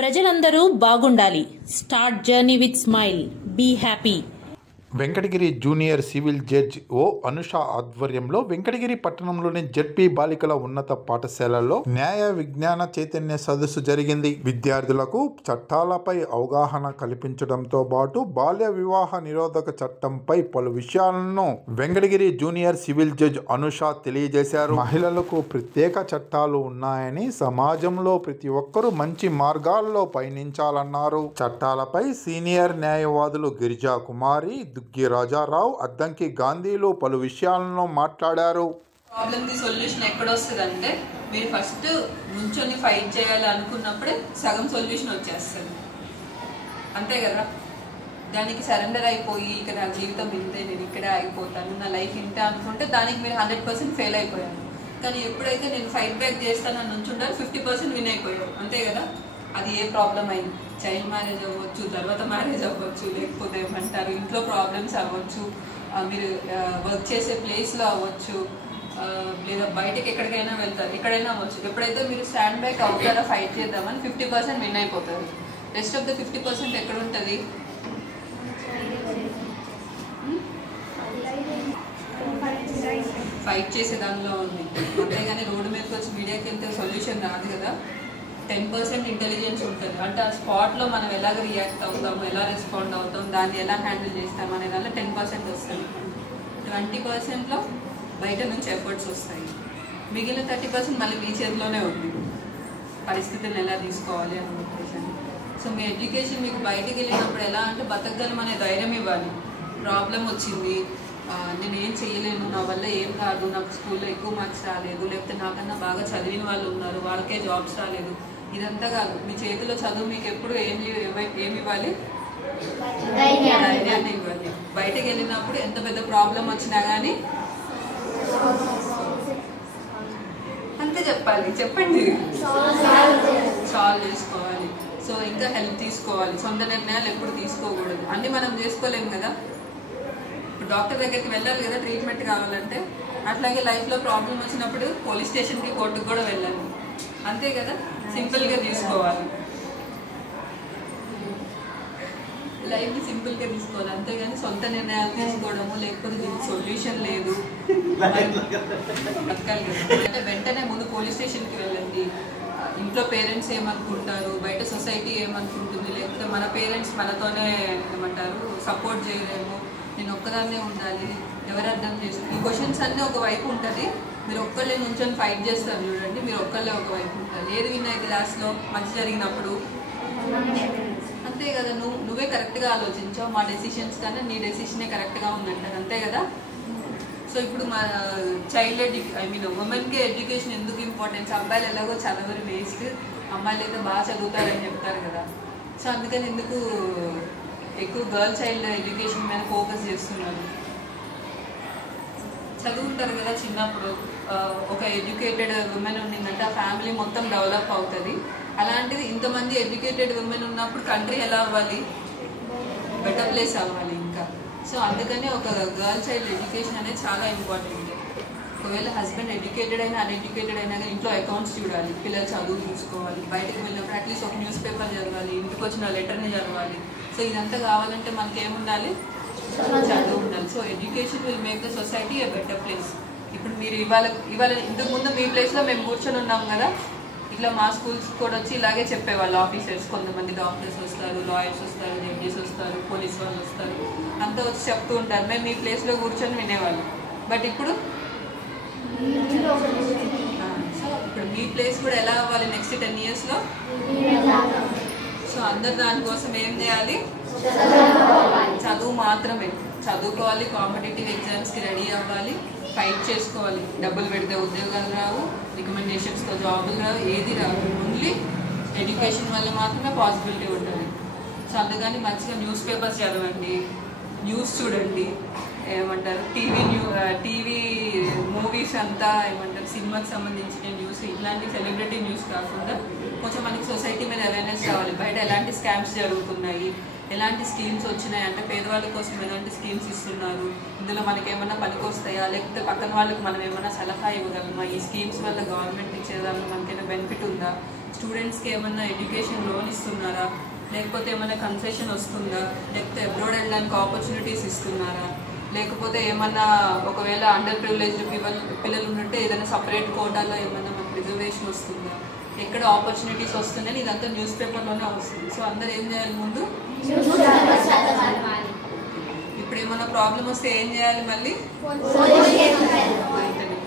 ప్రజలందరూ బాగుండాలి. Start journey with smile. Be happy. Venkatagiri junior civil judge ఓ అనుష ఆధ్వర్యంలో వెంకటగిరి పట్టణంలోని జడ్పీ బాలికల ఉన్నత పాఠశాలలో న్యాయ విజ్ఞాన చైతన్య సదస్సు జరిగింది. విద్యార్థులకు చట్టాలపై అవగాహన కల్పించడంతో పాటు బాల్య వివాహ నిరోధక చట్టంపై పలు విషయాలను Venkatagiri junior civil judge Anusha తెలియజేశారు. మహిళలకు ప్రత్యేక చట్టాలు ఉన్నాయని, సమాజంలో ప్రతి ఒక్కరూ మంచి మార్గాల్లో పయనించాలన్నారు. చట్టాలపై సీనియర్ న్యాయవాదులు గిరిజా కుమారి, దుగ్గి రాజారావు, అద్దంకి గాంధీలు పలు విషయాలను మాట్లాడారు. ప్రాబ్లమ్ ది సొల్యూషన్ ఎక్కడొస్తుందంటే మీరు ఫస్ట్ నుంచొని ఫైట్ చేయాలి అనుకున్నప్పుడే సగం సొల్యూషన్ వచ్చేస్తుంది, అంతే కదా. దానికి సరెండర్ అయిపోయి ఇక నా జీవితం ఇంతే, నేను ఇక్కడే అయిపోతాను, నా లైఫ్ ఇంతే అనుకుంటే దానికి మీరు 100% ఫెయిల్ అయిపోయారు. కానీ ఎప్పుడైతే నేను ఫైట్ బ్యాక్ చేస్తానని నుంచుంటారు 50% విన్ అయిపోయారు, అంతే కదా. అది ఏ ప్రాబ్లం అయింది, చైల్డ్ మ్యారేజ్ అవ్వచ్చు, తర్వాత మ్యారేజ్ అవ్వచ్చు, లేకపోతే ఏమంటారు ఇంట్లో ప్రాబ్లమ్స్ అవ్వచ్చు, మీరు వర్క్ చేసే ప్లేస్లో అవ్వచ్చు, లేదా బయటకి ఎక్కడికైనా వెళ్తారు, ఎక్కడైనా అవ్వచ్చు. ఎప్పుడైతే మీరు స్టాండ్ బ్యాక్ అవుతారో ఫైట్ చేద్దామని 50% విన్ అయిపోతారు. రెస్ట్ ఆఫ్ ద 50% ఎక్కడ ఉంటుంది? ఫైట్ చేసే దానిలో ఉంది. అంతేగాని రోడ్డు మీదకి వచ్చి మీడియాకి వెళ్తే సొల్యూషన్ రాదు కదా. 10% ఇంటెలిజెన్స్ ఉంటుంది. అంటే ఆ స్పాట్లో మనం ఎలాగ రియాక్ట్ అవుతాము, ఎలా రెస్పాండ్ అవుతాం, దాన్ని ఎలా హ్యాండిల్ చేస్తాం అనే దానిలో 10% వస్తుంది. 20%లో బయట నుంచి ఎఫర్ట్స్ వస్తాయి. మిగిలిన 30% మళ్ళీ మీ చేతిలోనే ఉంది, పరిస్థితిని ఎలా తీసుకోవాలి అని చెప్పేసి. సో మీ ఎడ్యుకేషన్ మీకు బయటికి వెళ్ళినప్పుడు ఎలా అంటే బతకగలం అనే ధైర్యం ఇవ్వాలి. ప్రాబ్లం వచ్చింది, నేను ఏం చేయలేను, నా వల్ల ఏం కాదు, నాకు స్కూల్లో ఎక్కువ మార్క్స్ రాలేదు, లేకపోతే నాకన్నా బాగా చదివిన వాళ్ళు ఉన్నారు, వాళ్ళకే జాబ్స్ రాలేదు, ఇదంతా కాదు. మీ చేతిలో చదువు మీకు ఎప్పుడు ఏమి ఇవ్వాలి? ధైర్యాన్ని ఇవ్వాలి. బయటకు వెళ్ళినప్పుడు ఎంత పెద్ద ప్రాబ్లం వచ్చినా కానీ అంతే చెప్పాలి, చెప్పండి, సాల్వ్ చేసుకోవాలి. సో ఇంకా హెల్ప్ తీసుకోవాలి. సొంత నిర్ణయాలు ఎప్పుడు తీసుకోకూడదు. అన్నీ మనం చేసుకోలేము కదా. ఇప్పుడు డాక్టర్ దగ్గరికి వెళ్ళాలి కదా ట్రీట్మెంట్ కావాలంటే. అట్లాగే లైఫ్లో ప్రాబ్లం వచ్చినప్పుడు పోలీస్ స్టేషన్కి, కోర్టుకు కూడా వెళ్ళాలి, అంతే కదా. సింపుల్గా తీసుకోవాలి, లైఫ్ని సింపుల్గా తీసుకోవాలి, అంతేగాని సొంత నిర్ణయాలు తీసుకోవడము, లేకపోతే దీనికి సొల్యూషన్ లేదు బతకాలి కదా అంటే వెంటనే ముందు పోలీస్ స్టేషన్కి వెళ్ళండి. ఇంట్లో పేరెంట్స్ ఏమనుకుంటారు, బయట సొసైటీ ఏమనుకుంటుంది, లేకపోతే మన పేరెంట్స్ మనతోనే ఏమంటారు సపోర్ట్ చేయలేము, నేను ఒక్కదాన్నే ఉండాలి, ఎవరు అర్థం చేస్తారు, ఈ క్వశ్చన్స్ అన్నీ ఒకవైపు ఉంటుంది. మీరు ఒక్కళ్ళే నుంచొని ఫైట్ చేస్తారు చూడండి, మీరు ఒక్కళ్ళే ఒకవైపు ఉంటారు. ఏది విన్నాయి క్లాస్లో మంచి జరిగినప్పుడు, అంతే కదా. నువ్వే కరెక్ట్గా ఆలోచించావు, మా డెసిషన్స్ కన్నా నీ డెసిషనే కరెక్ట్గా ఉందంటారు, అంతే కదా. సో ఇప్పుడు మా ఉమెన్కి ఎడ్యుకేషన్ ఎందుకు ఇంపార్టెన్స్? అబ్బాయిలు ఎలాగో చదవరు, వేస్ట్, అమ్మాయిలు అయితే బాగా చదువుతారని చెప్తారు కదా. సో అందుకని ఎందుకు ఎక్కువ గర్ల్ చైల్డ్ ఎడ్యుకేషన్ మీద ఫోకస్ చేస్తున్నారు? చదువుంటారు కదా చిన్నప్పుడు. ఒక ఎడ్యుకేటెడ్ ఉమెన్ ఉండిందంటే ఆ ఫ్యామిలీ మొత్తం డెవలప్ అవుతుంది. అలాంటిది ఇంతమంది ఎడ్యుకేటెడ్ ఉమెన్ ఉన్నప్పుడు కంట్రీ ఎలా అవ్వాలి? బెటర్ ప్లేస్ అవ్వాలి ఇంకా. సో అందుకని ఒక గర్ల్ చైల్డ్ ఎడ్యుకేషన్ అనేది చాలా ఇంపార్టెంట్. ఒకవేళ హస్బెండ్ ఎడ్యుకేటెడ్ అయినా అన్ఎడ్యుకేటెడ్ అయినా కానీ ఇంట్లో అకౌంట్స్ చూడాలి, పిల్లలు చదువు చూసుకోవాలి, బయటకు వెళ్ళినప్పుడు అట్లీస్ట్ ఒక న్యూస్ పేపర్ చదవాలి, ఇంటికి వచ్చిన లెటర్ని చదవాలి. సో ఇదంతా కావాలంటే మనకి ఏముండాలి? చదువు ఉండాలి. So education will make the society a better place. ఇప్పుడు మీరు ఇవాళ ఇంతకుముందు మీ ప్లేస్లో మేము కూర్చొని ఉన్నాం కదా, ఇట్లా మా స్కూల్స్ కూడా వచ్చి ఇలాగే చెప్పేవాళ్ళు ఆఫీసర్స్. కొంతమంది డాక్టర్స్ వస్తారు, లాయర్స్ వస్తారు, జడ్జెస్ వస్తారు, పోలీస్ వాళ్ళు వస్తారు, అంతా వచ్చి చెప్తూ ఉంటారు. మేము మీ ప్లేస్లో కూర్చొని వినేవాళ్ళు. బట్ ఇప్పుడు మీ ప్లేస్ కూడా ఎలా అవ్వాలి నెక్స్ట్ 10 yearsలో? సో అందరు దానికోసం ఏం చేయాలి? చదువు మాత్రమే చదువుకోవాలి, కాంపిటేటివ్ ఎగ్జామ్స్కి రెడీ అవ్వాలి, ఫైట్ చేసుకోవాలి. డబ్బులు పెడితే ఉద్యోగాలు రావు, రికమెండేషన్స్తో జాబులు రావు, ఏది రావు. ఓన్లీ ఎడ్యుకేషన్ వల్ల మాత్రమే పాసిబిలిటీ ఉంటుంది. సో అందుకని మంచిగా న్యూస్ పేపర్స్ చదవండి, న్యూస్ చూడండి, ఏమంటారు టీవీ మూవీస్ అంతా ఏమంటారు సినిమాకి సంబంధించిన న్యూస్, ఇలాంటి సెలబ్రిటీ న్యూస్ కాకుండా కొంచెం మనకి సొసైటీ మీద అవేర్నెస్ కావాలి. బయట ఎలాంటి స్కామ్స్ జరుగుతున్నాయి, ఎలాంటి స్కీమ్స్ వచ్చినాయి, అంటే పేదవాళ్ళ కోసం ఎలాంటి స్కీమ్స్ ఇస్తున్నారు, ఇందులో మనకి ఏమన్నా పనికి వస్తాయా, లేకపోతే పక్కన వాళ్ళకి మనం ఏమైనా సలహా ఇవ్వగలమా, ఈ స్కీమ్స్ వల్ల గవర్నమెంట్ ఇచ్చేదాన్ని మనకైనా బెనిఫిట్ ఉందా. స్టూడెంట్స్కి ఏమన్నా ఎడ్యుకేషన్ లోన్ ఇస్తున్నారా, లేకపోతే ఏమైనా కన్సెషన్ వస్తుందా, లేకపోతే అబ్రాడ్ వెళ్ళడానికి ఆపర్చునిటీస్ ఇస్తున్నారా, లేకపోతే ఏమన్నా ఒకవేళ అండర్ ప్రివిలేజ్డ్ పిల్లలు ఉంటే ఏదైనా సపరేట్ కోటాలో ఏమన్నా మనకు రిజర్వేషన్ వస్తుందా, ఎక్కడ ఆపర్చునిటీస్ వస్తున్నాయని ఇదంతా న్యూస్ పేపర్లోనే వస్తుంది. సో అందరు ఏం చేయాలి, ముందు ఇప్పుడు ఏమైనా ప్రాబ్లం వస్తే ఏం చేయాలి, మళ్ళీ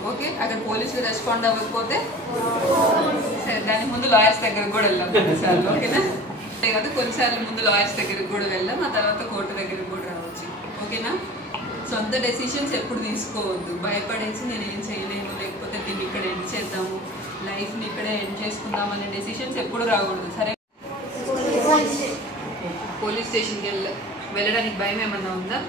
ఓకే. అక్కడ పోలీసులు రెస్పాండ్ అవ్వకపోతే సరే దానికి ముందు లాయర్స్ దగ్గరకు కూడా వెళ్ళాం కొన్నిసార్లు, ఓకేనా. కదా కొన్నిసార్లు ముందు లాయర్స్ దగ్గరకు కూడా వెళ్ళాం, ఆ తర్వాత కోర్టు దగ్గరకు కూడా రావచ్చు, ఓకేనా. సొంత డెసిషన్స్ ఎప్పుడు తీసుకోవద్దు, భయపడేసి నేను ఏం చేయలేను, లేకపోతే దీన్ని ఇక్కడ ఎండ్ చేద్దాము, లైఫ్ని ఇక్కడే ఎండ్ చేసుకుందాం అనే డెసిషన్స్ ఎప్పుడు రాకూడదు. సరే, పోలీస్ స్టేషన్కి వెళ్ళడానికి భయం ఏమన్నా ఉందా?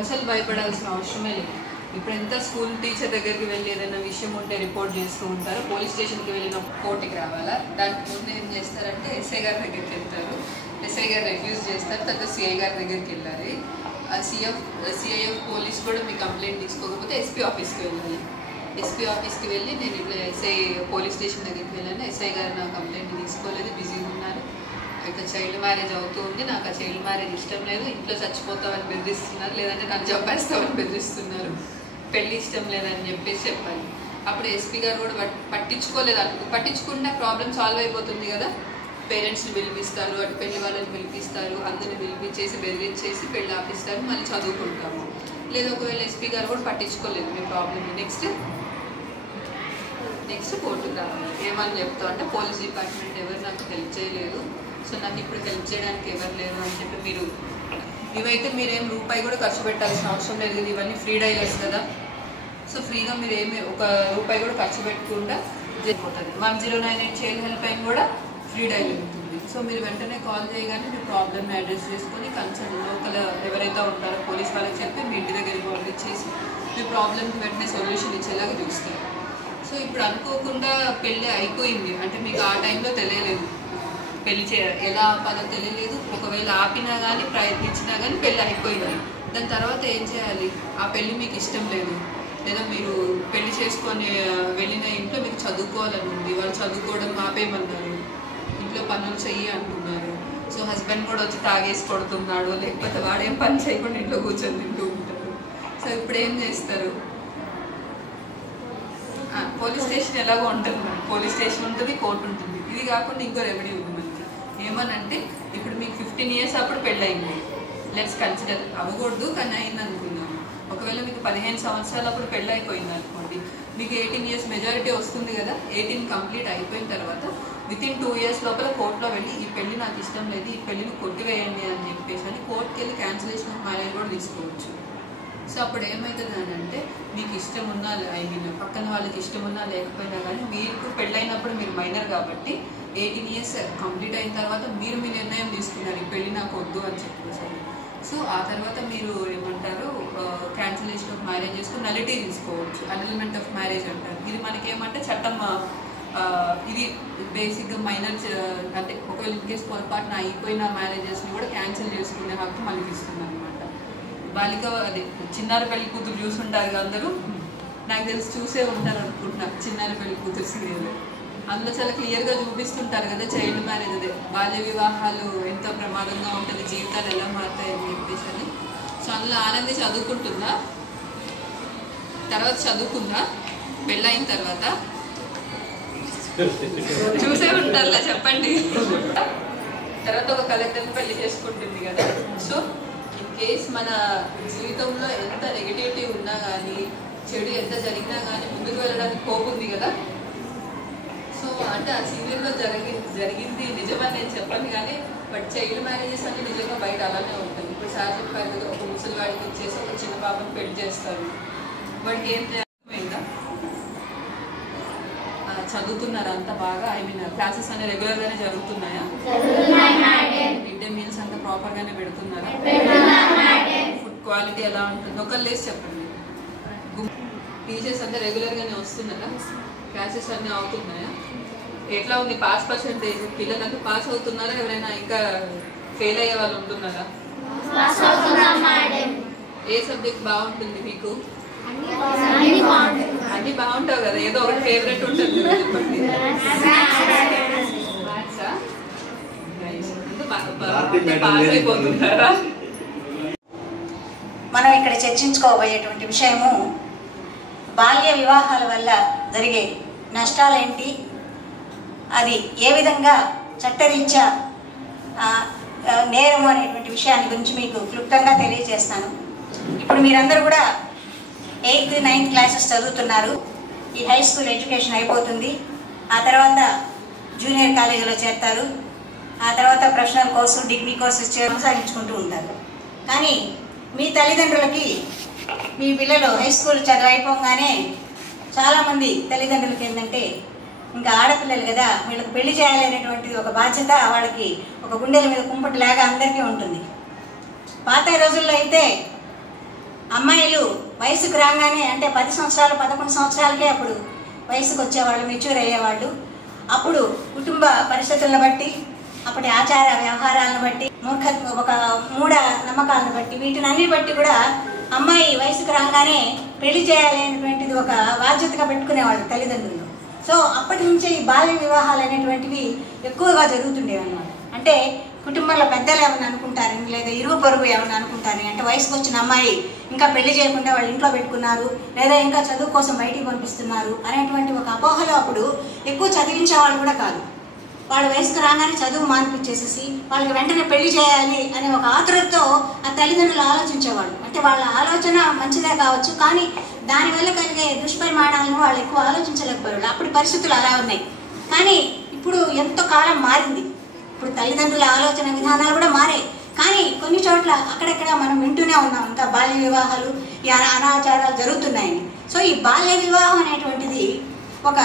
అసలు భయపడాల్సిన అవసరమే లేదు. ఇప్పుడు ఎంత స్కూల్ టీచర్ దగ్గరికి వెళ్ళి ఏదైనా విషయం ఉంటే రిపోర్ట్ చేస్తూ ఉంటారు, పోలీస్ స్టేషన్కి వెళ్ళిన కోర్టుకి రావాలా, దానికి ముందు ఏం చేస్తారంటే ఎస్ఐ గారి దగ్గరికి వెళ్తారు, ఎస్ఐ గారు రిఫ్యూజ్ చేస్తారు, తర్వాత సిఐ గారి దగ్గరికి వెళ్ళాలి. ఆ సిఐఎఫ్ పోలీస్ కూడా మీ కంప్లైంట్ తీసుకోకపోతే ఎస్పీ ఆఫీస్కి వెళ్ళాలి. ఎస్పీ ఆఫీస్కి వెళ్ళి నేను ఇట్లా ఎస్ఐ పోలీస్ స్టేషన్ దగ్గరికి వెళ్ళాను, ఎస్ఐ గారు నా కంప్లైంట్ తీసుకోలేదు, బిజీగా ఉన్నారు, ఇట్లా చైల్డ్ మ్యారేజ్ అవుతూ ఉంది, నాకు ఆ చైల్డ్ మ్యారేజ్ ఇష్టం లేదు, ఇంట్లో చచ్చిపోతామని బెదిరిస్తున్నారు, లేదంటే నన్ను చంపేస్తామని బెదిరిస్తున్నారు, పెళ్ళి ఇష్టం లేదని చెప్పేసి చెప్పాలి. అప్పుడు ఎస్పీ గారు కూడా పట్టించుకోలేదు అనుకో, పట్టించుకుంటే ప్రాబ్లం సాల్వ్ అయిపోతుంది కదా. పేరెంట్స్ని పిలిపిస్తారు, అటు పెళ్లి వాళ్ళని పిలిపిస్తారు, అందరిని పిలిపించేసి బెదిరించేసి పెళ్ళి ఆపిస్తారు, మళ్ళీ చదువుకుంటాము. లేదా ఒకవేళ ఎస్పీ గారు కూడా పట్టించుకోలేదు మీ ప్రాబ్లమ్ని, నెక్స్ట్ కోర్టుకు రావాలి. ఏమని చెప్తావు అంటే పోలీస్ డిపార్ట్మెంట్ ఎవరు నాకు హెల్ప్ చేయలేదు, సో నాకు ఇప్పుడు హెల్ప్ చేయడానికి ఎవరు లేరు అని చెప్పి మీరు ఇవైతే మీరేం రూపాయి కూడా ఖర్చు పెట్టాల్సిన అవసరం లేదు కదా, ఇవన్నీ ఫ్రీ డైలర్స్ కదా. సో ఫ్రీగా మీరు ఏమి ఒక రూపాయి కూడా ఖర్చు పెట్టకుండా జరిగిపోతుంది. 1098 చైల్డ్ హెల్ప్ లైన్ కూడా ఫ్రీ డైలర్ ఉంటుంది. సో మీరు వెంటనే కాల్ చేయగానే మీ ప్రాబ్లమ్ని అడ్రస్ చేసుకొని కన్సర్న్ లోకల్ ఎవరైతే ఉంటారో పోలీస్ వాళ్ళకి చెప్పి మీ ఇంటి దగ్గరికి పంపించేసి మీ ప్రాబ్లమ్కి వెంటనే సొల్యూషన్ ఇచ్చేలాగా చూస్తారు. సో ఇప్పుడు అనుకోకుండా పెళ్ళి అయిపోయింది అంటే మీకు ఆ టైంలో తెలియలేదు పెళ్లి ఎలా ఆపాలో తెలియలేదు, ఒకవేళ ఆపినా కానీ ప్రయత్నించినా కానీ పెళ్ళి అయిపోయింది. దాని తర్వాత ఏం చేయాలి, ఆ పెళ్ళి మీకు ఇష్టం లేదు, లేదా మీరు పెళ్లి చేసుకొని వెళ్ళిన ఇంట్లో మీకు చదువుకోవాలని ఉంది, వాళ్ళు చదువుకోవడం ఆపేయమన్నారు, ఇంట్లో పనులు చెయ్యి అంటున్నారు. సో హస్బెండ్ కూడా వచ్చి తాగేసి కొడుతున్నాడు, లేకపోతే వాడేం పని చేయకుండా ఇంట్లో కూర్చొని తింటూ ఉంటారు. సో ఇప్పుడు ఏం చేస్తారు, పోలీస్ స్టేషన్ ఎలాగో ఉంటుంది, పోలీస్ స్టేషన్ ఉంటుంది, కోర్టు ఉంటుంది. ఇది కాకుండా ఇంకో రెమెడీ ఉంది మనకి. ఏమనంటే ఇప్పుడు మీకు 15 years అప్పుడు పెళ్ళయింది, లెట్స్ కన్సిడర్ అవ్వకూడదు కానీ అయింది అనుకున్నాము. ఒకవేళ మీకు 15 సంవత్సరాలు అప్పుడు పెళ్ళి అయిపోయింది అనుకోండి, మీకు 18 years మెజారిటీ వస్తుంది కదా. 18 కంప్లీట్ అయిపోయిన తర్వాత వితిన్ 2 years లోపల కోర్టులో వెళ్ళి ఈ పెళ్లి నాకు ఇష్టం లేదు, ఈ పెళ్లిని కొట్టివేయండి అని చెప్పేసి అని కోర్టుకి వెళ్ళి క్యాన్సిలేషన్ ఆఫ్ మ్యారేజ్ కూడా తీసుకోవచ్చు. సో అప్పుడు ఏమవుతుంది అని అంటే మీకు ఇష్టం ఉన్నా పక్కన వాళ్ళకి ఇష్టం ఉన్నా లేకపోయినా కానీ మీకు పెళ్ళైనప్పుడు మీరు మైనర్ కాబట్టి 18 years కంప్లీట్ అయిన తర్వాత మీరు మీ నిర్ణయం తీసుకున్నారు ఈ పెళ్ళి నాకు వద్దు అని చెప్పేసి. సో ఆ తర్వాత మీరు ఏమంటారు క్యాన్సిలేషన్ ఆఫ్ మ్యారేజ్ చేసుకుని నలిటీ తీసుకోవచ్చు, అనల్మెంట్ ఆఫ్ మ్యారేజ్ అంటారు. ఇది మనకేమంటే చట్టం ఇది బేసిక్గా మైనర్ అంటే ఒకవేళ ఇన్కేస్ పొరపాటున అయిపోయిన మ్యారేజెస్ని కూడా క్యాన్సిల్ చేసుకునే హక్కు మనకి ఇస్తుంది అనమాట. బాలిక అదే చిన్నారి పెళ్లి కూతురు చూసుంటారు అందరూ, నాకు తెలిసి చూసే ఉంటారు అనుకుంటున్నా చిన్నారి పెళ్లి కూతురు సీరియల్. అందులో చాలా క్లియర్గా చూపిస్తుంటారు కదా చైల్డ్ మ్యారేజ్, అదే బాల్య వివాహాలు ఎంత ప్రమాదంగా ఉంటుంది, జీవితాలు ఎలా మారుతాయి అని చెప్పేసి అని. సో అందులో ఆనంది చదువుకుంటుందా, తర్వాత చదువుకుందా పెళ్ళయిన తర్వాత చూసే ఉంటారులా చెప్పండి. తర్వాత ఒక కలెక్టర్ని పెళ్లి చేసుకుంటుంది కదా. సో ఇన్ కేస్ మన జీవితంలో ఎంత నెగిటివిటీ ఉన్నా కానీ చెడు ఎంత జరిగినా కానీ ముందుకు వెళ్ళడానికి హోప్ ఉంది కదా. సో అంటే ఆ సీరియల్లో జరిగింది నిజమని నేను చెప్పను కానీ బట్ చైల్డ్ మ్యారేజెస్ అంటే నిజంగా బయట అలానే ఉంటుంది. ఇప్పుడు సార్ చెప్పారు కదా, ఒక ముసలివాడికి వచ్చేసి ఒక చిన్న పాపని పెళ్లి చేస్తారు, వాడికి ఏం చేయాలైందా చదువుతున్నారా అంత బాగా, ఐ మీన్ క్లాసెస్ అనే రెగ్యులర్గానే జరుగుతున్నాయా, మిడ్ డే మీల్స్ అంతా ప్రాపర్గానే పెడుతున్నారా, ఫుడ్ క్వాలిటీ ఎలా ఉంటుంది ఒకళ్ళు లేసి చెప్పండి. టీచర్స్ అంతా రెగ్యులర్గానే వస్తున్నారా, క్లాసెస్ అన్నీ అవుతున్నాయా, ఎట్లా ఉంది పాస్ పర్సెంటేజ్, పిల్లలంతా పాస్ అవుతున్నారా, ఎవరైనా ఇంకా ఫెయిల్ అయ్యే వాళ్ళు ఉంటున్నారా, ఏ సబ్జెక్ట్ బాగుంటుంది మీకు, అన్ని బాగుంటావు కదా, ఏదో ఒకటి ఫేవరెట్ ఉంటుంది చెప్పండి. పాస్ అయిపోతుంటారా? మనం ఇక్కడ చర్చించుకోబోయేటువంటి విషయము బాల్య వివాహాల వల్ల జరిగే నష్టాలేంటి, అది ఏ విధంగా చట్టరీత్యా నేరం అనేటువంటి విషయాన్ని గురించి మీకు క్లుప్తంగా తెలియజేస్తాను. ఇప్పుడు మీరందరూ కూడా 8th, 9th క్లాసెస్ చదువుతున్నారు. ఈ హై స్కూల్ ఎడ్యుకేషన్ అయిపోతుంది. ఆ తర్వాత జూనియర్ కాలేజీలో చేరుతారు. ఆ తర్వాత ప్రొఫెషనల్ కోర్సు, డిగ్రీ కోర్సు కొనసాగించుకుంటూ ఉంటారు. కానీ మీ తల్లిదండ్రులకి మీ పిల్లలు హై స్కూల్ చదువు అయిపోగానే చాలామంది తల్లిదండ్రులకి ఏంటంటే ఇంకా ఆడపిల్లలు కదా, వీళ్ళకి పెళ్లి చేయాలనేటువంటి ఒక బాధ్యత వాళ్ళకి ఒక గుండెల మీద కుంపటిలాగా అందరికీ ఉంటుంది. పాత రోజుల్లో అయితే అమ్మాయిలు వయసుకు రాగానే అంటే 10 సంవత్సరాలు 11 సంవత్సరాలకే అప్పుడు వయసుకు వచ్చేవాళ్ళు, మెచ్యూర్ అయ్యేవాళ్ళు. అప్పుడు కుటుంబ పరిస్థితులను బట్టి, అప్పటి ఆచార వ్యవహారాలను బట్టి, ఒక మూఢ నమ్మకాలను బట్టి, వీటిని అన్ని బట్టి కూడా అమ్మాయి వయసుకు రాగానే పెళ్లి చేయాలనేటువంటిది ఒక బాధ్యతగా పెట్టుకునేవాళ్ళు తల్లిదండ్రులు. సో అప్పటి నుంచే ఈ బాల్య వివాహాలు అనేటువంటివి ఎక్కువగా జరుగుతుండేవి అన్నమాట. అంటే కుటుంబంలో పెద్దలు ఏమన్నా అనుకుంటారని, లేదా ఇరుగు పొరుగు ఏమన్నా అనుకుంటారని, అంటే వయసుకు వచ్చిన అమ్మాయి ఇంకా పెళ్లి చేయకుండా వాళ్ళు ఇంట్లో పెట్టుకున్నారు, లేదా ఇంకా చదువు కోసం బయటికి పంపిస్తున్నారు అనేటువంటి ఒక అపోహలో అప్పుడు ఎక్కువ చదివించే వాళ్ళు కూడా కాదు. వాళ్ళ వయసుకు రాగానే చదువు మానిపించేసేసి వాళ్ళకి వెంటనే పెళ్లి చేయాలి అనే ఒక ఆతురతతో ఆ తల్లిదండ్రులు ఆలోచించేవాళ్ళు. అంటే వాళ్ళ ఆలోచన మంచిదే కావచ్చు, కానీ దానివల్ల కలిగే దుష్పరిమాణాలను వాళ్ళు ఎక్కువ ఆలోచించలేకపోయారు. అప్పుడు పరిస్థితులు అలా ఉన్నాయి. కానీ ఇప్పుడు ఎంతో కాలం మారింది. ఇప్పుడు తల్లిదండ్రుల ఆలోచన విధానాలు కూడా మారాయి. కానీ కొన్ని చోట్ల అక్కడెక్కడ మనం వింటూనే ఉన్నాం ఇంకా బాల్య వివాహాలు, ఈ అనాచారాలు జరుగుతున్నాయని. సో ఈ బాల్య వివాహం అనేటువంటిది ఒక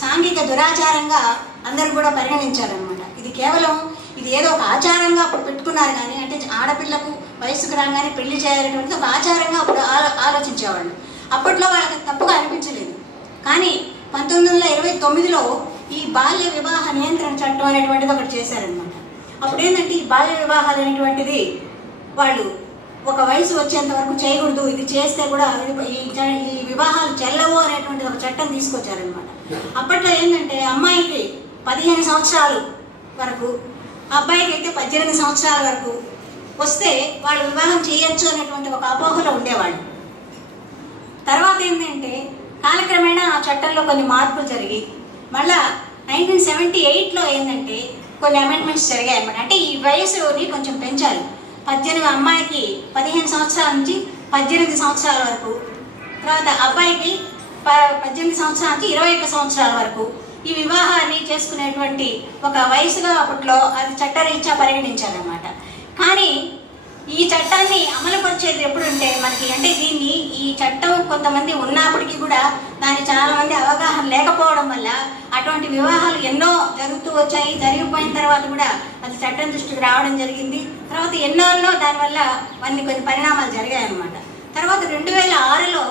సాంఘిక దురాచారంగా అందరూ కూడా పరిగణించారనమాట. ఇది కేవలం ఇది ఏదో ఒక ఆచారంగా అప్పుడు పెట్టుకున్నారు. కానీ అంటే ఆడపిల్లకు వయసుకు రాగానే పెళ్లి చేయాలనేటువంటిది ఒక ఆచారంగా అప్పుడు ఆలోచించేవాళ్ళు. అప్పట్లో వాళ్ళకి తప్పుగా అనిపించలేదు. కానీ 1929లో ఈ బాల్య వివాహ నియంత్రణ చట్టం అనేటువంటిది ఒకటి చేశారనమాట. అప్పుడు ఏంటంటే ఈ బాల్య వివాహాలు అనేటువంటిది వాళ్ళు ఒక వయసు వచ్చేంత వరకు చేయకూడదు, ఇది చేస్తే కూడా ఈ వివాహాలు చెల్లవు అనేటువంటి ఒక చట్టం తీసుకొచ్చారనమాట. అప్పట్లో ఏంటంటే అమ్మాయికి 15 సంవత్సరాలు వరకు, అబ్బాయికి అయితే 18 సంవత్సరాల వరకు వస్తే వాళ్ళు వివాహం చేయొచ్చు అనేటువంటి ఒక అపోహలో ఉండేవాళ్ళు. తర్వాత ఏంటంటే కాలక్రమేణా ఆ చట్టంలో కొన్ని మార్పులు జరిగి మళ్ళా 1978లో ఏంటంటే కొన్ని అమెండ్మెంట్స్ జరిగాయి అన్నమాట. అంటే ఈ వయసుని కొంచెం పెంచారు. 18 అమ్మాయికి 15 సంవత్సరాల నుంచి 18 సంవత్సరాల వరకు, తర్వాత అబ్బాయికి 18 సంవత్సరాల నుంచి 21 సంవత్సరాల వరకు ఈ వివాహాన్ని చేసుకునేటువంటి ఒక వయసుగా అప్పట్లో అది చట్టరీత్యా పరిగణించారన్నమాట. కానీ ఈ చట్టాన్ని అమలుపరిచేది ఎప్పుడుంటే మనకి అంటే ఈ చట్టం కొంతమంది ఉన్నప్పటికీ కూడా దాని చాలా మంది అవగాహన లేకపోవడం వల్ల అటువంటి వివాహాలు ఎన్నో జరుగుతూ వచ్చాయి. జరిగిపోయిన తర్వాత కూడా అది చట్టం దృష్టికి రావడం జరిగింది. తర్వాత ఎన్నో దానివల్ల కొన్ని పరిణామాలు జరిగాయి అన్నమాట. తర్వాత 2006లో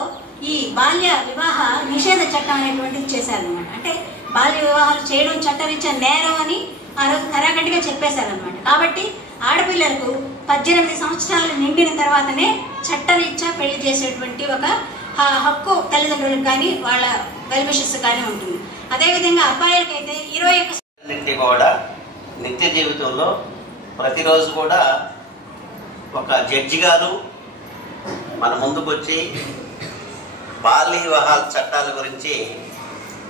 ఈ బాల్య వివాహ నిషేధ చట్టం అనేటువంటిది చేశారనమాట. అంటే బాల్య వివాహాలు చేయడం చట్టరీత్యా నేరం అని ఆ రోజు కరాగట్టిగా చెప్పేశారనమాట. కాబట్టి ఆడపిల్లలకు 18 సంవత్సరాలు నిండిన తర్వాతనే చట్టరీత్యా పెళ్లి చేసేటువంటి ఒక హక్కు తల్లిదండ్రులకు కానీ వాళ్ళ వెల్ విషెస్ కానీ ఉంటుంది. అదేవిధంగా అబ్బాయిలకైతే 21 కూడా నిత్య జీవితంలో ప్రతిరోజు కూడా ఒక జడ్జి గారు మన ముందుకు వచ్చి బాల్య వివాహాల చట్టాల గురించి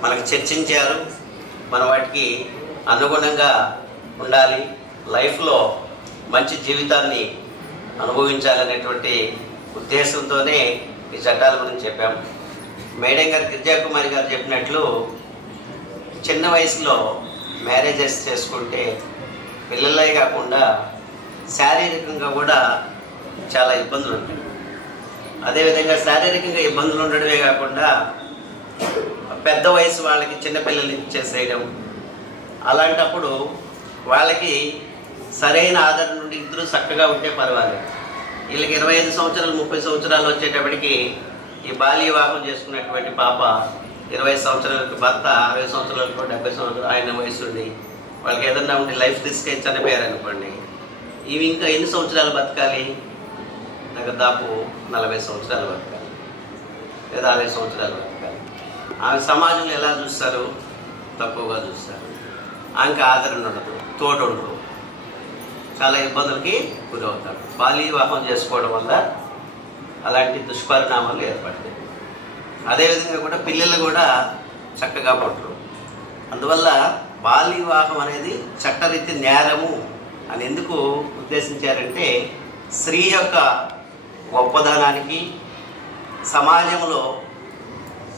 మనకు చర్చించారు. మనం వాటికి అనుగుణంగా ఉండాలి, లైఫ్లో మంచి జీవితాన్ని అనుభవించాలనేటువంటి ఉద్దేశంతోనే ఈ చట్టాల గురించి చెప్పాము. మేడం గారు గిరిజాకుమారి గారు చెప్పినట్లు చిన్న వయసులో మ్యారేజెస్ చేసుకుంటే పిల్లలే కాకుండా శారీరకంగా కూడా చాలా ఇబ్బందులు ఉంటాయి. అదేవిధంగా శారీరకంగా ఇబ్బందులు ఉండడమే కాకుండా పెద్ద వయసు వాళ్ళకి చిన్నపిల్లల్ని ఇచ్చేసేయడం, అలాంటప్పుడు వాళ్ళకి సరైన ఆదరణ నుండి ఇద్దరు చక్కగా ఉంటే పర్వాలేదు. వీళ్ళకి 25 సంవత్సరాలు 30 సంవత్సరాలు వచ్చేటప్పటికి ఈ బాల్య వివాహం చేసుకున్నటువంటి పాప 20 సంవత్సరాలకు భర్త 60 సంవత్సరాలకు 70 సంవత్సరాలు ఆయన వయసు ఉండి వాళ్ళకి ఏదన్నా ఉండి లైఫ్ తీసుకొని చనిపోయారు అనుకోండి, ఇవి ఇంకా ఎన్ని సంవత్సరాలు బతకాలి? దాదాపు 40 సంవత్సరాలు బతకాలి లేదా 60 సంవత్సరాలు బతకాలి. ఆమె సమాజంలో ఎలా చూస్తారు? తక్కువగా చూస్తారు. ఆమెకి ఆదరణ ఉండదు, తోడు ఉండదు. చాలా ఇబ్బందులకి గురవుతారు. బాల్య వివాహం చేసుకోవడం వల్ల అలాంటి దుష్పరిణామాలు ఏర్పడతాయి. అదేవిధంగా కూడా పిల్లలు కూడా చక్కగా పుట్టరు. అందువల్ల బాల్య వివాహం అనేది చట్టరీతి నేరము అని ఎందుకు ఉద్దేశించారంటే స్త్రీ యొక్క గొప్పదనానికి, సమాజంలో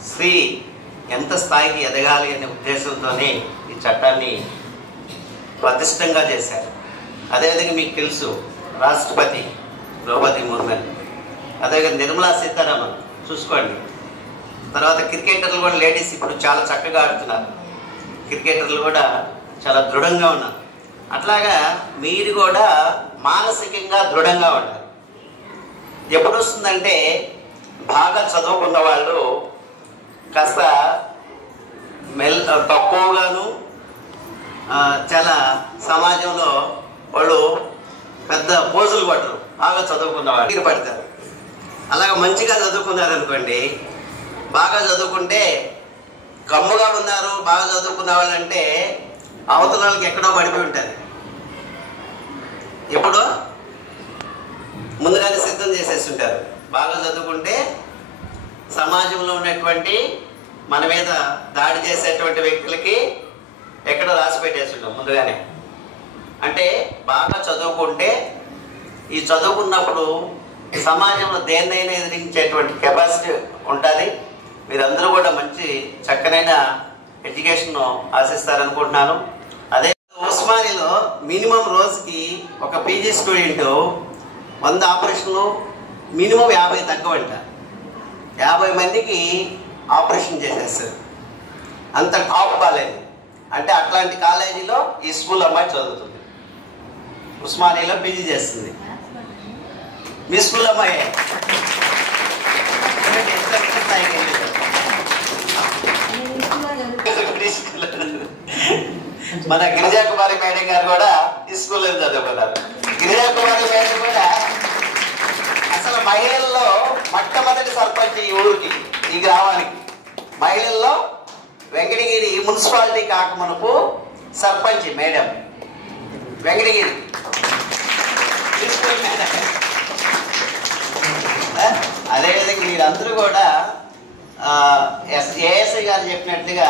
స్త్రీ ఎంత స్థాయికి ఎదగాలి అనే ఉద్దేశంతోనే ఈ చట్టాన్ని ప్రతిష్టంగా చేశారు. అదేవిధంగా మీకు తెలుసు రాష్ట్రపతి ద్రౌపది ముర్ము, అదేవిధంగా నిర్మలా సీతారామన్ చూసుకోండి. తర్వాత క్రికెటర్లు కూడా లేడీస్ ఇప్పుడు చాలా చక్కగా ఆడుతున్నారు. క్రికెటర్లు కూడా చాలా దృఢంగా ఉన్నారు. అట్లాగా మీరు కూడా మానసికంగా దృఢంగా ఉండాలి. ఎప్పుడు వస్తుందంటే బాగా చదువుకున్న వాళ్ళు కాస్త తక్కువగాను చాలా సమాజంలో వాళ్ళు పెద్ద పోజులు పట్టరు. బాగా చదువుకున్న వాళ్ళు పడతారు. అలాగ మంచిగా చదువుకున్నారు అనుకోండి, బాగా చదువుకుంటే గమ్ముగా ఉన్నారు. బాగా చదువుకున్న వాళ్ళంటే అవతల వాళ్ళకి ఎక్కడో పడిపోయి ఉంటుంది. ఎప్పుడో ముందుగానే సిద్ధం చేసేసి ఉంటారు. బాగా చదువుకుంటే సమాజంలో ఉన్నటువంటి మన మీద దాడి చేసేటువంటి వ్యక్తులకి ఎక్కడో రాసి పెట్టేసి ఉంటాం ముందుగానే. అంటే బాగా చదువుకుంటే ఈ చదువుకున్నప్పుడు సమాజంలో దేన్నైనా ఎదిరించేటువంటి కెపాసిటీ ఉంటుంది. మీరందరూ కూడా మంచి చక్కనైన ఎడ్యుకేషన్ ఆశిస్తారనుకుంటున్నాను. అదే ఉస్మానియాలో మినిమం రోజుకి ఒక పీజీ స్టూడెంట్ 100 ఆపరేషన్లు మినిమం 50 తగ్గవంట. 50 మందికి ఆపరేషన్ చేసేస్తారు. అంత టాప్ కాలేజీ. అంటే అట్లాంటి కాలేజీలో ఈ స్కూల్ అమ్మాయి చదువుతుంది. ఉస్మానియాలో పీజీ చేస్తుంది. మీ స్కూల్ అమ్మాయి మన గిరిజా కుమారి మేడం గారు కూడా ఈ స్కూల్లో చదువుకున్నారు. గిరిజా కుమారి మేడం కూడా అసలు మహిళల్లో మొట్టమొదటి సర్పంచ్ ఈ ఊరికి, ఈ గ్రామానికి. మహిళల్లో వెంకటగిరి మున్సిపాలిటీ కాకమునుపు సర్పంచ్ మేడం వెంకటగిరి. అదేవిధంగా మీరందరూ కూడా ఏఎస్ఐ గారు చెప్పినట్లుగా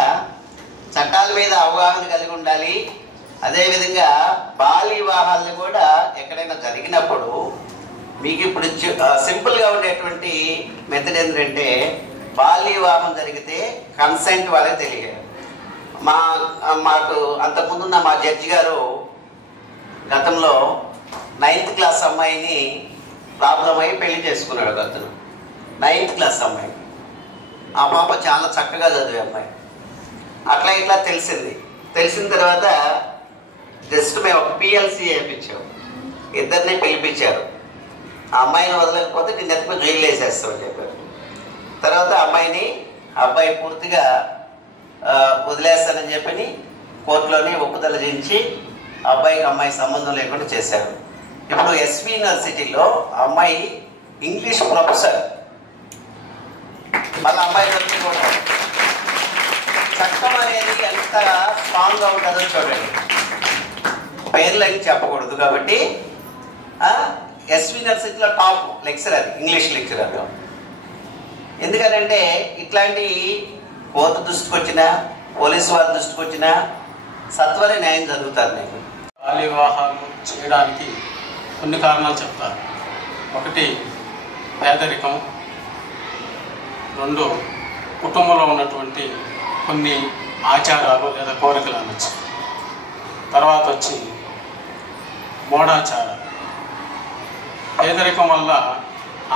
చట్టాల మీద అవగాహన కలిగి ఉండాలి. అదేవిధంగా బాల్య వివాహాలను కూడా ఎక్కడైనా జరిగినప్పుడు మీకు ఇప్పుడు సింపుల్గా ఉండేటువంటి మెథడ్ ఏంటంటే బాల్య వివాహం జరిగితే కన్సెంట్ వాళ్ళకి తెలియదు. మాకు అంతకుముందున్న మా జడ్జి గారు గతంలో 9th క్లాస్ అమ్మాయిని ప్రాబ్లం అయ్యి పెళ్లి చేసుకున్నాడు. అతను 9th క్లాస్ అమ్మాయి. ఆ పాప చాలా చక్కగా చదివే అమ్మాయి. అట్లా ఇట్లా తెలిసిన తర్వాత జస్ట్ మేము ఒక పిఎల్సి వేయించాం. ఇద్దరిని పిలిపించారు. ఆ అమ్మాయిని వదలకపోతే నేను ఎత్తుకొని జైలు వేసేస్తామని చెప్పారు. తర్వాత అబ్బాయి పూర్తిగా వదిలేస్తానని చెప్పని కోర్టులోనే ఒప్పుదల చేయించి అబ్బాయికి అమ్మాయి సంబంధం లేకుండా చేశారు. ఇప్పుడు ఎస్వి యూనివర్సిటీలో అమ్మాయి ఇంగ్లీష్ ప్రొఫెసర్. మళ్ళీ అమ్మాయి కూడా చట్టం అనేది ఎంత స్ట్రాంగ్గా ఉంటుందో చూడండి. పేర్లని చెప్పకూడదు కాబట్టి ఎస్వి యూనివర్సిటీలో టాప్ లెక్చరర్, ఇంగ్లీష్ లెక్చరర్. ఎందుకంటే ఇట్లాంటి కోర్టు దృష్టికి వచ్చినా, పోలీసు వారి దృష్టికి వచ్చినా సత్వర న్యాయం జరుగుతుంది. నేను బాల్య వివాహాలు చేయడానికి కొన్ని కారణాలు చెప్తాను. ఒకటి పేదరికం, 2 కుటుంబంలో ఉన్నటువంటి కొన్ని ఆచారాలు లేదా కోరికలు అనొచ్చు. తర్వాత వచ్చి మోడాచారాలు. పేదరికం వల్ల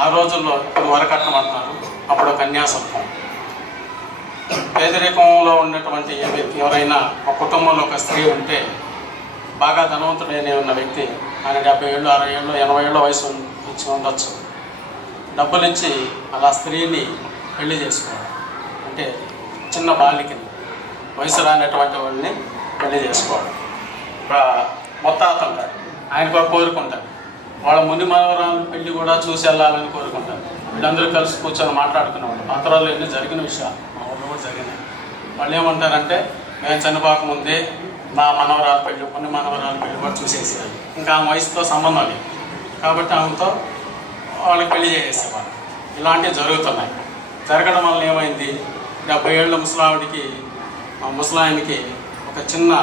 ఆ రోజుల్లో ఇప్పుడు వరకట్నం అంటున్నారు, అప్పుడు కన్యాశుల్కం. పేదరికంలో ఉన్నటువంటి ఎవరైనా ఒక కుటుంబంలో ఒక స్త్రీ ఉంటే బాగా ధనవంతుడైన ఉన్న వ్యక్తి, ఆయన 70 ఏళ్ళు 60 ఏళ్ళు 80 ఏళ్ళ వయసు ఇచ్చి ఉండొచ్చు. డబ్బులు ఇచ్చి అలా స్త్రీని పెళ్లి చేసుకోవాలి. అంటే చిన్న బాలికని, వయసు రానటువంటి వాళ్ళని పెళ్లి చేసుకోవడం. మొత్తం ఉంటాడు, ఆయన కూడా కోరుకుంటారు. వాళ్ళ ముని మనవరాలు పెళ్లి కూడా చూసి వెళ్ళాలని కోరుకుంటారు. వీళ్ళందరూ కలిసి కూర్చొని మాట్లాడుకునేవాళ్ళు. పాత్రలో ఎన్ని జరిగిన విషయాలు మా ఊళ్ళో కూడా జరిగినాయి. వాళ్ళు ఏమంటారంటే మేము చనిపోకముందే మా మనవరాల పెళ్ళి, కొన్ని మనవరాల పెళ్ళి కూడా చూసేసేవాళ్ళు. ఇంకా ఆమె వయసుతో సంబంధం లేదు కాబట్టి ఆమెతో వాళ్ళకి పెళ్లి చేసేవాళ్ళు. ఇలాంటివి జరుగుతున్నాయి. జరగడం వల్ల ఏమైంది, 70 ఏళ్ళ ముసలాయనికి ఒక చిన్న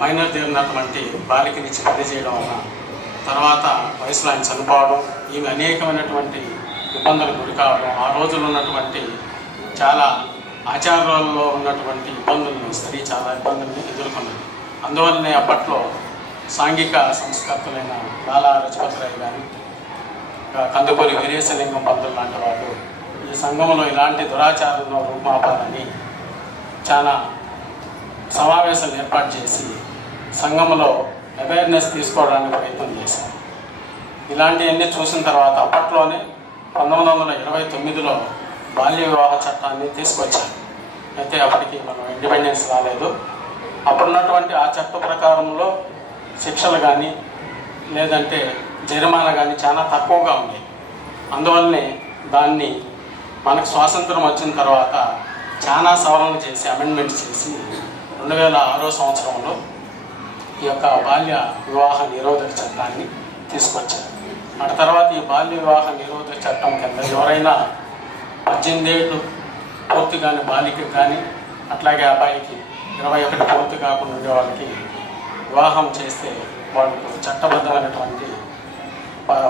మైనర్ తీరినటువంటి బాలికనిచ్చి పెళ్లి చేయడం వల్ల తర్వాత వయసులో ఆయన చనిపోవడం, ఈమె అనేకమైనటువంటి ఇబ్బందులకు గురి కావడం, ఆ రోజుల్లో ఉన్నటువంటి చాలా ఆచారాల్లో ఉన్నటువంటి ఇబ్బందులను స్త్రీ చాలా ఇబ్బందుల్ని ఎదుర్కొన్నది. అందువల్లనే అప్పట్లో సాంఘిక సంస్కర్తలైన లాలా లజపతి రాయ్ కానీ, కందుకూరి వీరేశలింగం పంతులు లాంటి వాళ్ళు ఈ సంఘంలో ఇలాంటి దురాచారంలో రూపుమాపాలని చాలా సమావేశాలు ఏర్పాటు చేసి సంఘంలో అవేర్నెస్ తీసుకోవడానికి ప్రయత్నం చేశారు. ఇలాంటివన్నీ చూసిన తర్వాత అప్పట్లోనే 1929లో బాల్య వివాహ చట్టాన్ని తీసుకొచ్చారు. అయితే అప్పటికి మనం ఇండిపెండెన్స్ రాలేదు. అప్పుడున్నటువంటి ఆ చట్ట ప్రకారంలో శిక్షలు కానీ లేదంటే జరిమానా కానీ చాలా తక్కువగా ఉన్నాయి. అందువల్లనే దాన్ని మనకు స్వాతంత్రం వచ్చిన తర్వాత చాలా సవరణలు చేసి అమెండ్మెంట్స్ చేసి 2006 సంవత్సరంలో ఈ యొక్క బాల్య వివాహ నిరోధక చట్టాన్ని తీసుకొచ్చారు. ఆ తర్వాత ఈ బాల్య వివాహ నిరోధక చట్టం కింద ఎవరైనా 18 ఏళ్ళు పూర్తి కానీ బాలికకి కానీ అట్లాగే అబ్బాయికి 21 పూర్తి కాకుండా ఉండే వాళ్ళకి వివాహం చేస్తే వాళ్ళకు చట్టబద్ధమైనటువంటి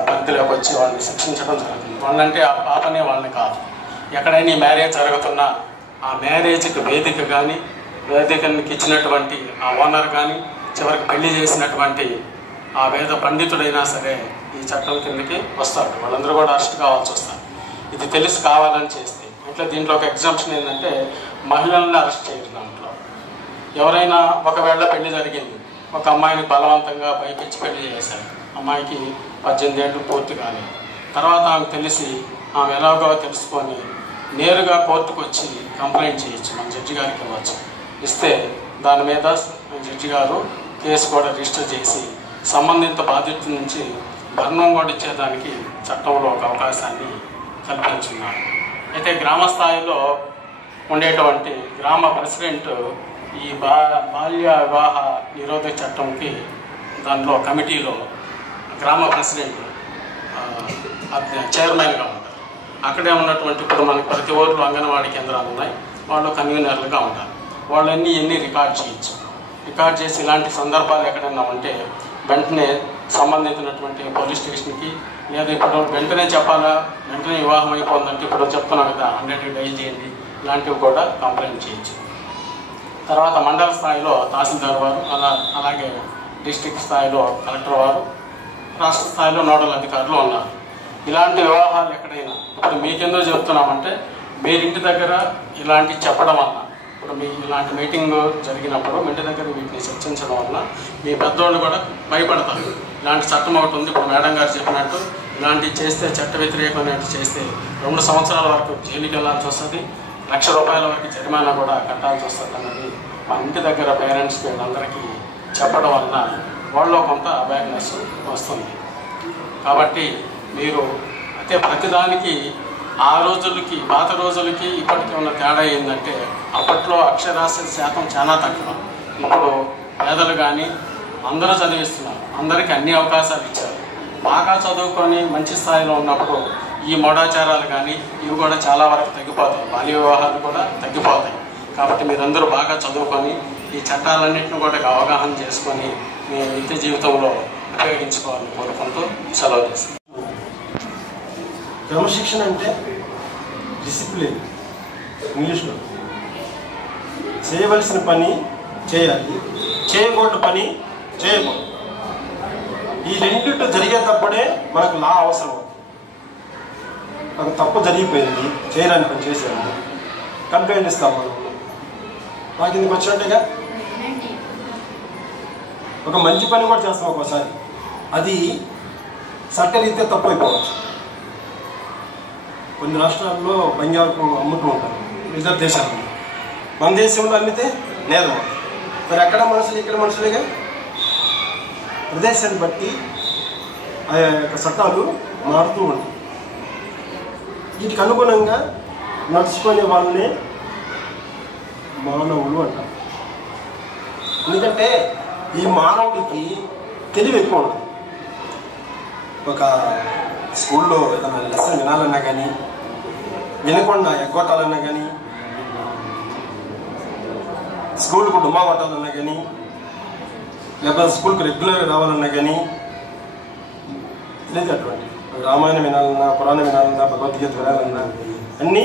పరిధిలోకి వచ్చి వాళ్ళని శిక్షించడం జరుగుతుంది. వాళ్ళంటే ఆ పాపనే వాళ్ళని కాదు. ఎక్కడైనా ఈ మ్యారేజ్ జరుగుతున్నా ఆ మ్యారేజ్కి వేదిక కానీ వేదికకి ఇచ్చినటువంటి ఆ ఓనర్ కానీ చివరికి పెళ్లి చేసినటువంటి ఆ వేద పండితుడైనా సరే ఈ చట్టం కిందకి వస్తారు. వాళ్ళందరూ కూడా అరెస్ట్ కావాల్సి వస్తారు. ఇది తెలిసి కావాలని చేస్తే ఇట్లా దీంట్లో ఒక ఎగ్జాంప్షన్ ఏంటంటే మహిళల్ని అరెస్ట్ చేయరు. దాంట్లో ఎవరైనా ఒకవేళ పెళ్లి జరిగింది, ఒక అమ్మాయిని బలవంతంగా భయపించి పెళ్లి చేశారు, అమ్మాయికి 18 ఏళ్ళు పూర్తి కాలేదు. తర్వాత ఆమెకు తెలిసి ఆమె ఎలాగో తెలుసుకొని నేరుగా కోర్టుకు వచ్చి కంప్లైంట్ చేయొచ్చు, మన జడ్జి గారికి ఇవ్వచ్చు. ఇస్తే దాని మీద జడ్జి గారు కేసు కూడా రిజిస్టర్ చేసి సంబంధిత బాధ్యత నుంచి భరణం కూడా ఇచ్చేదానికి చట్టంలో ఒక అవకాశాన్ని కల్పించున్నారు. అయితే గ్రామ స్థాయిలో ఉండేటువంటి గ్రామ ప్రెసిడెంట్ ఈ బాల్య వివాహ నిరోధక చట్టంకి దాంట్లో కమిటీలో గ్రామ ప్రెసిడెంట్ చైర్మన్గా ఉంటారు. అక్కడే ఉన్నటువంటి ఇప్పుడు మనకి ప్రతి ఊరిలో అంగన్వాడీ కేంద్రాలు ఉన్నాయి, వాళ్ళు కన్వీనర్లుగా ఉంటారు. వాళ్ళన్నీ ఎన్ని రికార్డ్ చేయొచ్చు. రికార్డ్ చేసి ఇలాంటి సందర్భాలు ఎక్కడైనా ఉంటే వెంటనే సంబంధించినటువంటి పోలీస్ స్టేషన్కి లేదా ఇప్పుడు వెంటనే చెప్పాలా, వెంటనే వివాహం అయిపోతుందంటే ఇప్పుడు చెప్తున్నాం కదా 100 డైల్ చేయండి, ఇలాంటివి కూడా కంప్లైంట్ చేయొచ్చు. తర్వాత మండల స్థాయిలో తహసీల్దార్ వారు, అలాగే డిస్ట్రిక్ట్ స్థాయిలో కలెక్టర్ వారు, రాష్ట్ర స్థాయిలో నోడల్ అధికారులు ఉన్నారు. ఇలాంటి వివాహాలు ఎక్కడైనా ఇప్పుడు మీకెందుకు చెప్తున్నామంటే మీరు ఇంటి దగ్గర ఇలాంటి చెప్పడం వల్ల, ఇప్పుడు మీ ఇలాంటి మీటింగ్ జరిగినప్పుడు ఇంటి దగ్గర వీటిని చర్చించడం వల్ల మీ పెద్దోళ్ళు కూడా భయపడతారు. ఇలాంటి చట్టం ఒకటి ఉంది, ఇప్పుడు మేడం గారు చెప్పినట్టు ఇలాంటివి చేస్తే చట్ట వ్యతిరేకమైనట్టు చేస్తే 2 సంవత్సరాల వరకు జైలుకి వెళ్ళాల్సి వస్తుంది, ₹1,00,000 వరకు జరిమానా కూడా కట్టాల్సి వస్తుంది అన్నది మన ఇంటి దగ్గర పేరెంట్స్కి వీళ్ళందరికీ చెప్పడం వలన వాళ్ళు కొంత అవేర్నెస్ వస్తుంది. కాబట్టి మీరు అయితే ప్రతిదానికి ఆ రోజులకి పాత రోజులకి ఇప్పటికీ ఉన్న తేడా ఏంటంటే అప్పట్లో అక్షరాస్యత శాతం చాలా తక్కువ. ఇప్పుడు పేదలు కానీ అందరూ చదివిస్తున్నారు, అందరికీ అన్ని అవకాశాలు ఇచ్చారు. బాగా చదువుకొని మంచి స్థాయిలో ఉన్నప్పుడు ఈ మూఢాచారాలు కానీ ఇవి కూడా చాలా వరకు తగ్గిపోతాయి, బాల్య వివాహాలు కూడా తగ్గిపోతాయి. కాబట్టి మీరందరూ బాగా చదువుకొని ఈ చట్టాలన్నింటినీ కూడా అవగాహన చేసుకొని మీ నిత్య జీవితంలో ఉపయోగించుకోవాలని కోరుకుంటూ సెలవు చేస్తాను. క్రమశిక్షణ అంటే డిసిప్లిన్. ఇంగ్లీష్లో చేయవలసిన పని చేయాలి, చేయకూడని పని చేయకూడదు. ఈ రెండింటి జరిగేటప్పుడే మనకు లా అవసరం. నాకు తప్పు జరిగిపోయింది, చేయడానికి పని చేసాము, కంప్లైంట్ ఇస్తాం మనం, నాకు ఇందుకు వచ్చినట్టుగా. ఒక మంచి పని కూడా చేస్తాం ఒక్కోసారి, అది చట్టరీత్యా తప్పు అయిపోవచ్చు. కొన్ని రాష్ట్రాల్లో బంగారు అమ్ముతూ ఉంటారు, ఇతర దేశాల్లో. మన దేశంలో అమ్మితే నేరం. మరి అక్కడ మనుషులు ఇక్కడ మనుషులేగా. ప్రదేశాన్ని బట్టి ఆ యొక్క చట్టాలు మారుతూ ఉంటాయి. వీటికి అనుగుణంగా నడుచుకునే వాళ్ళనే మానవులు అంటారు. ఎందుకంటే ఈ మానవుడికి తెలివి ఎక్కువ ఉంటుంది. ఒక స్కూల్లో ఏదైనా లెసన్ వినాలన్నా కానీ, వినకుండా ఎగ్గొట్టాలన్నా కానీ, స్కూల్కు డుమ్మా కొట్టాలన్నా కానీ, లేకపోతే స్కూల్కి రెగ్యులర్గా రావాలన్నా కానీ లేదు. అటువంటి రామాయణం వినాలన్నా, పురాణం వినాలన్నా, భగవద్గీత వినాలన్నా అన్నీ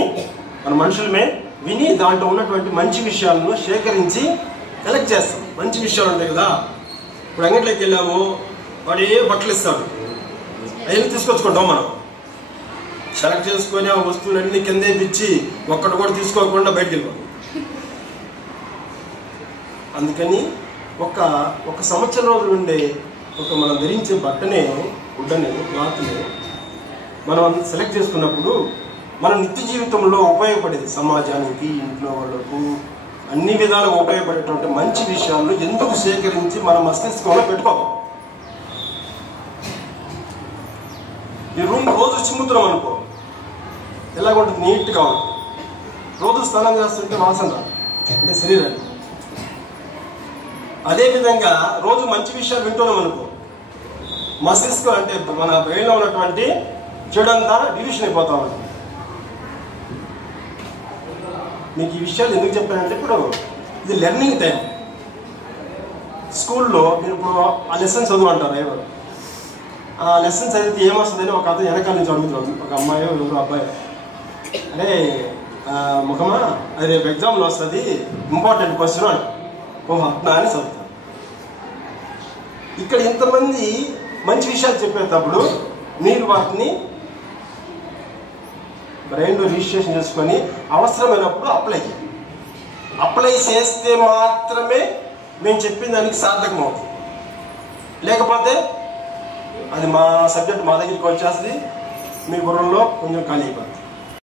మన మనుషులమే విని దాంట్లో ఉన్నటువంటి మంచి విషయాలను సేకరించి కలెక్ట్ చేస్తాం. మంచి విషయాలు ఉంటాయి కదా. ఇప్పుడు అంగట్లోకి వెళ్ళాము, వాడు ఏ బట్టలు ఇస్తాడు, అవన్నీ తీసుకొచ్చుకుంటాం. మనం సెలెక్ట్ చేసుకొని ఆ వస్తువులన్నీ కిందే పిచ్చి ఒక్కటి కూడా తీసుకోకుండా బయటికి వెళ్ళిపోతాం. అందుకని ఒక సంవత్సరం రోజులు ఉండే మనం ధరించే బట్టనే, గుడ్డని, క్లాత్ని మనం సెలెక్ట్ చేసుకున్నప్పుడు మన నిత్య జీవితంలో ఉపయోగపడేది, సమాజానికి, ఇంట్లో వాళ్ళకు అన్ని విధాలుగా ఉపయోగపడేటువంటి మంచి విషయాలను ఎందుకు సేకరించి మన మస్తిష్కంలో పెట్టుకోవాలి. ఈ రూమ్ రోజు చిమ్ముతున్నాం అనుకో, ఎలాగుంటుంది, నీట్గా ఉంటుంది. రోజు స్నానం చేస్తుంటే వాసన రాదు, అంటే శరీరాన్ని. అదేవిధంగా రోజు మంచి విషయాలు వింటున్నాం అనుకో, మస్తిష్కం అంటే మన బ్రెయిన్లో ఉన్నటువంటి చెడంతా డివిషన్ అయిపోతా ఉంటుంది. మీకు ఈ విషయాలు ఎందుకు చెప్పానంటే, ఇప్పుడు ఇది లెర్నింగ్ టైం. స్కూల్లో మీరు ఇప్పుడు ఆ లెసన్ చదువు అంటారు ఎవరు, ఆ లెసన్ చదివితే ఏమొస్తుందని ఒక అతను వెనకాల నుంచి అడుగుతున్నాడు, ఒక అమ్మాయి ఎవరు అబ్బాయి, అరే ముఖమా అది రేపు ఎగ్జామ్లో వస్తుంది, ఇంపార్టెంట్ క్వశ్చన్ అంట. ఓహో అట్నా అని చదువుతాను. ఇక్కడ ఇంతమంది మంచి విషయాలు చెప్పేటప్పుడు మీరు వాటిని బ్రెయిన్లో రిజిస్ట్రేషన్ చేసుకొని అవసరమైనప్పుడు అప్లై చేస్తే మాత్రమే మేము చెప్పిన దానికి సార్థకం అవుతుంది. లేకపోతే అది మా సబ్జెక్ట్ మా దగ్గరికి వచ్చేస్తుంది, మీ బుర్రలో కొంచెం ఖాళీ అయిపోతుంది.